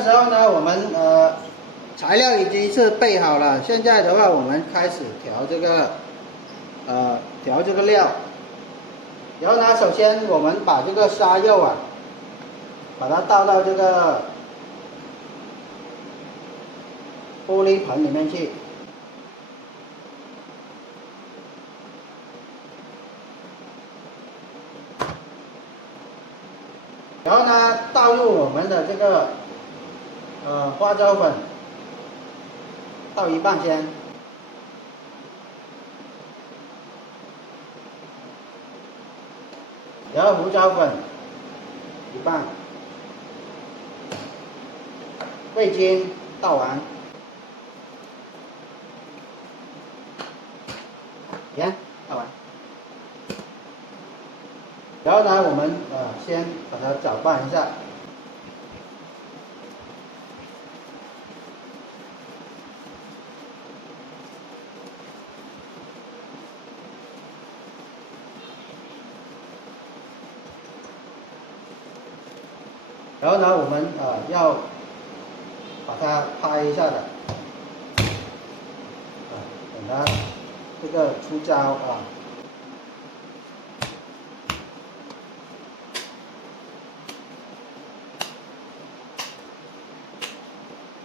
個時候呢，我們材料已經是備好了。現在的話，我們開始調這個料。然後呢，首先我們把這個沙肉啊，把它倒到这個玻璃盆裡面去。然後呢，倒入我們的这個花椒粉，倒一半先。然後胡椒粉一半，味精倒完，鹽倒完。然後呢，我們先把它攪拌一下。然后呢，我们要把它拍一下的，等它这個出膠啊。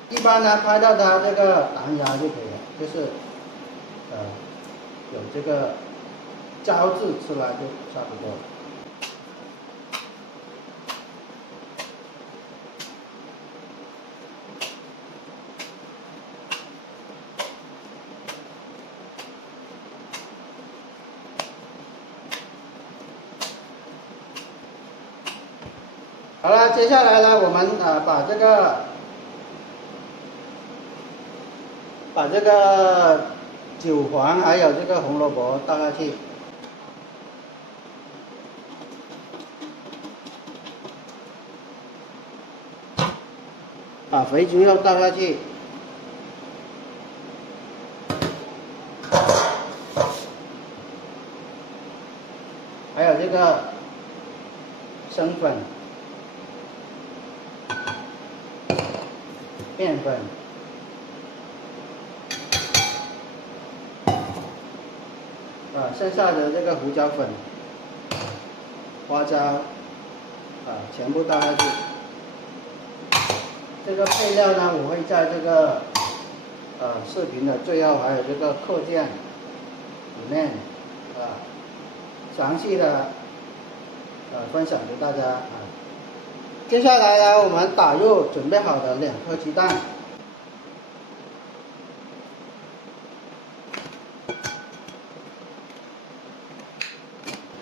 一般呢，拍到它這個彈牙就可以了，就是有這個膠質出來就差不多了。好了，接下來呢，我們把這個韭黃還有這個紅蘿蔔倒下去，把肥豬肉倒下去，還有這個生粉、麵粉。剩下的這個胡椒粉、花椒，全部倒下去。這個配料呢，我會在這個視頻的最後，還有這個課件裡面詳細的分享給大家接下來呢，我們打入準備好的2顆雞蛋。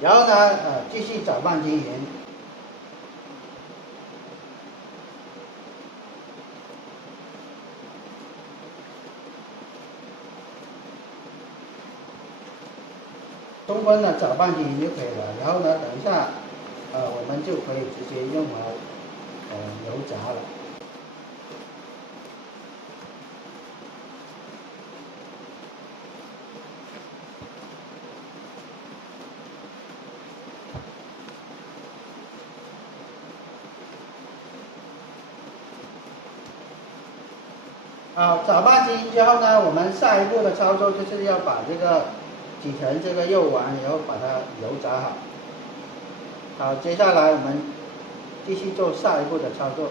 然後呢，繼續攪拌均勻。充分的攪拌均勻就可以了。然後呢，等一下，我們就可以直接用來油炸了。好，搅拌均勻之後呢，我們下一步的操作就是要把這個擠成這個肉丸，然後把它油炸好。好，接下來我們繼續做下一步的操作。